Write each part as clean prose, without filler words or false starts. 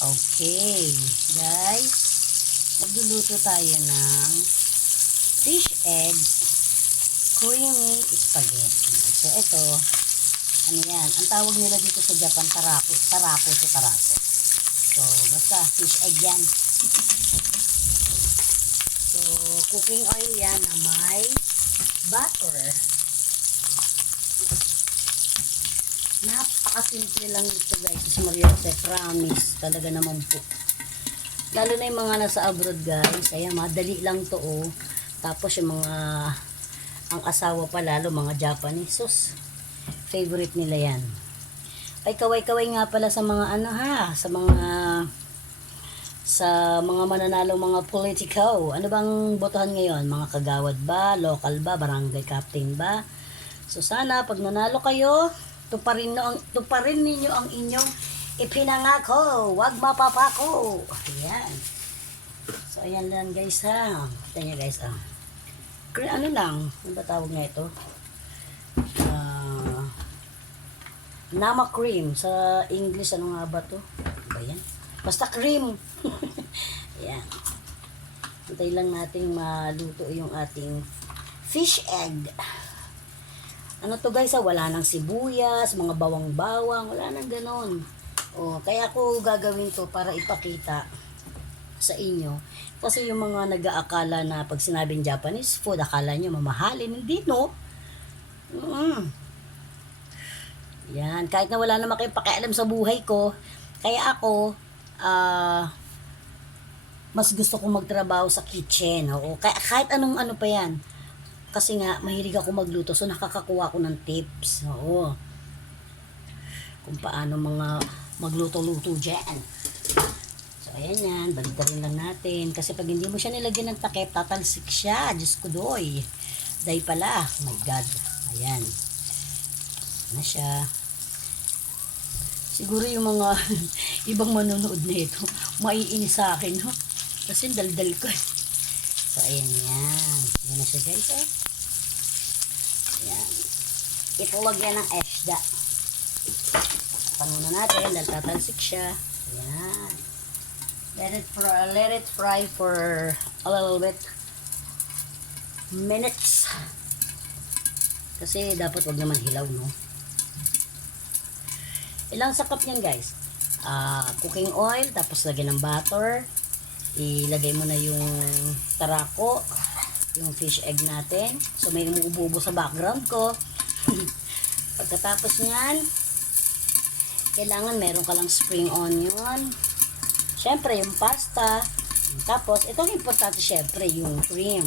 Okay, guys, magluluto tayo ng fish egg creamy spaghetti. So, ito, ano yan? Ang tawag nila dito sa Japan, tarako. Tarako to tarako. So, basta fish egg yan. So, cooking oil yan na may butter. Napakasimple lang ito, guys. Mariate, promise. Talaga naman po. Lalo na yung mga nasa abroad, guys. Ayan, madali lang to, oh. Tapos yung mga, ang asawa pa lalo, mga Japanese. Sus, favorite nila yan. Ay, kaway-kaway nga pala sa mga ano ha, sa mga mananalong mga politiko. Ano bang botohan ngayon? Mga kagawad ba? Local ba? Barangay captain ba? So, sana pag nanalo kayo, tuparin ninyo ang inyong ipinangako. Huwag mapapako. Ayan. So, ayan lang, guys, ha. Kita nyo, guys, ha. Ano lang, ano ba tawag nga ito? Nama cream. Sa English, ano nga ba to? Ano ba yan? Basta cream. Ayan. Hintay lang natin maluto yung ating fish egg. Ano to, guys, wala nang sibuyas, mga bawang-bawang, wala nang ganon. O, kaya ako gagawin to para ipakita sa inyo. Kasi yung mga nag-aakala na pag sinabing Japanese food, akala nyo mamahalin. Hindi, no? Yan, kahit na wala naman kayong pakialam sa buhay ko, kaya ako, mas gusto kong magtrabaho sa kitchen. Oo, kahit anong ano pa yan. Kasi nga, mahilig ako magluto, so nakakakuha ko ng tips. Oo. Kung paano mga magluto-luto dyan. So, ayan yan. Baligtarin lang natin. Kasi pag hindi mo siya nilagyan ng takip, tatalsik siya. Diyos ko doy. Day pala. Oh my God. Ayan. Na siya. Siguro yung mga ibang manonood na ito, maiinis sa akin, no? Kasi daldal ko. So, ayan yan. Ayan na siya, guys, eh. Ayan. Itulog yan ng esda. Panguna natin, dahil tatalsik siya. Ayan. Let it fry for a little bit minutes. Kasi dapat wag naman hilaw, no? Ilang sakap yan, guys? Cooking oil, tapos lagyan ng butter. Ilagay mo na yung tarako, yung fish egg natin. So, may umuubo sa background ko. Pagkatapos nyan, kailangan meron ka lang spring onion. Siyempre, yung pasta. Tapos, itong importante, siyempre, yung cream.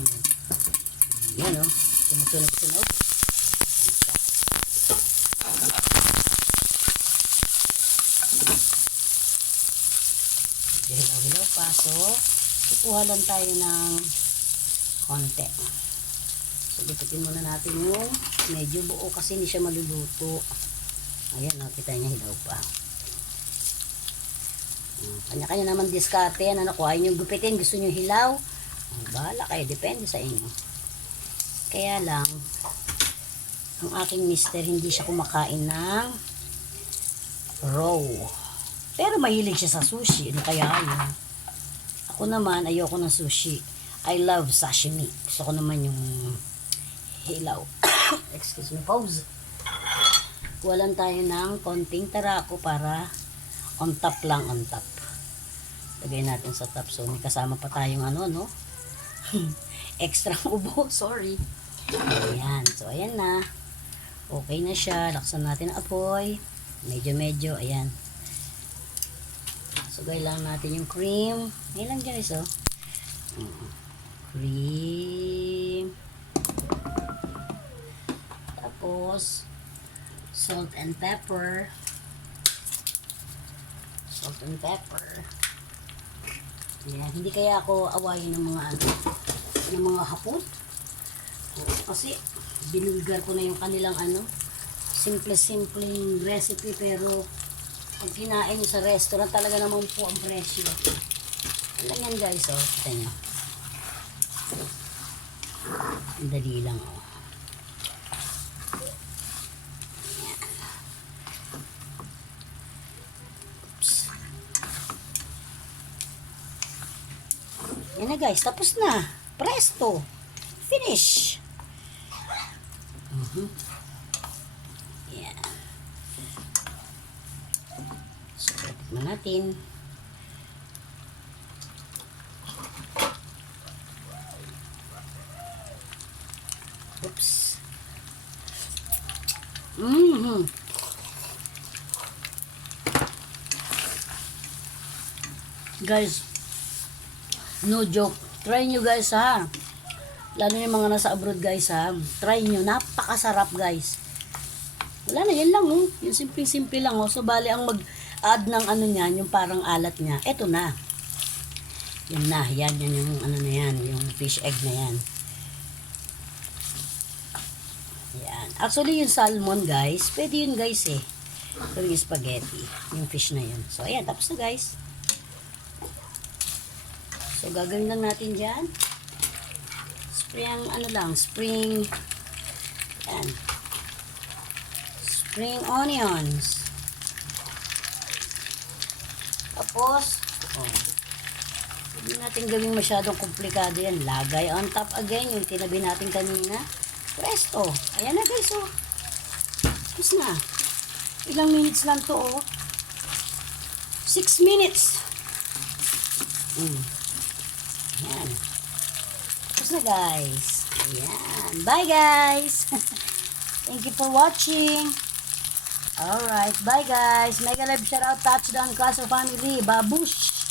Yan, o. Sumusunog-sunog. Hilaw-hilaw pa. So, kukuha lang tayo ng konti. So, liputin muna natin yung medyo buo kasi hindi siya maluluto. Ayan, nakita niya hilaw pa. Kanya-kanya naman diskarte yan. Ano, kung ayaw nyo gupitin, gusto nyo hilaw, bahala kayo, depende sa inyo. Kaya lang, ang aking mister, hindi siya kumakain ng raw. Pero mahilig siya sa sushi. Ano kaya yun? Ako naman, ayoko ng sushi. I love sashimi. Gusto ko naman yung hilaw. Excuse me, pause. Walan tayo ng konting tarako para on top lang, on top. Lagay natin sa top. So, may kasama pa tayong ano, no? Extra ubo. Sorry. Ayan. So, ayan na. Okay na siya. Laksan natin ang apoy. Medyo. Ayan. Sugay lang natin yung cream. Ngayon lang guys, oh. Cream. Tapos, salt and pepper. Salt and pepper. Ayan. Hindi kaya ako awayin ng mga hapon. Kasi, binulgar ko na yung kanilang simple-simple recipe, pero pag kinain nyo sa restaurant, talaga naman po ang presyo. Alam yan, guys, oh. Kita nyo. Ang dali lang, oh. Oops. Yan na guys, tapos na. Presto. Finish. Yan. So, tikman natin. Oops. Guys, no joke. Try nyo guys ha. Lalo yung mga nasa abroad guys ha. Try nyo. Napakasarap guys. Wala na, yan lang oh. Yung simple-simple lang oh. So, bali ang mag-add ng ano niyan, yung parang alat niya. Eto na. Yan na. Yan yung ano na yan. Yung fish egg na yan. Yan. Actually, yung salmon guys, pwede yun guys eh. Pero yung spaghetti. Yung fish na yun. So, ayan. Tapos na guys. So, gagawin lang natin dyan. Spring, ano lang, spring, yan. Spring onions. Tapos, hindi natin gawing masyadong komplikado yan. Lagay on top again, yung tinabi natin kanina. Presto. Ayan na guys, oh. Tapos na. Ilang minutes lang to, oh. 6 minutes. Ayan. Tapos na guys. Ayan. Bye guys. Thank you for watching. Alright. Bye guys. Mega live shoutout touchdown class of family. Babush.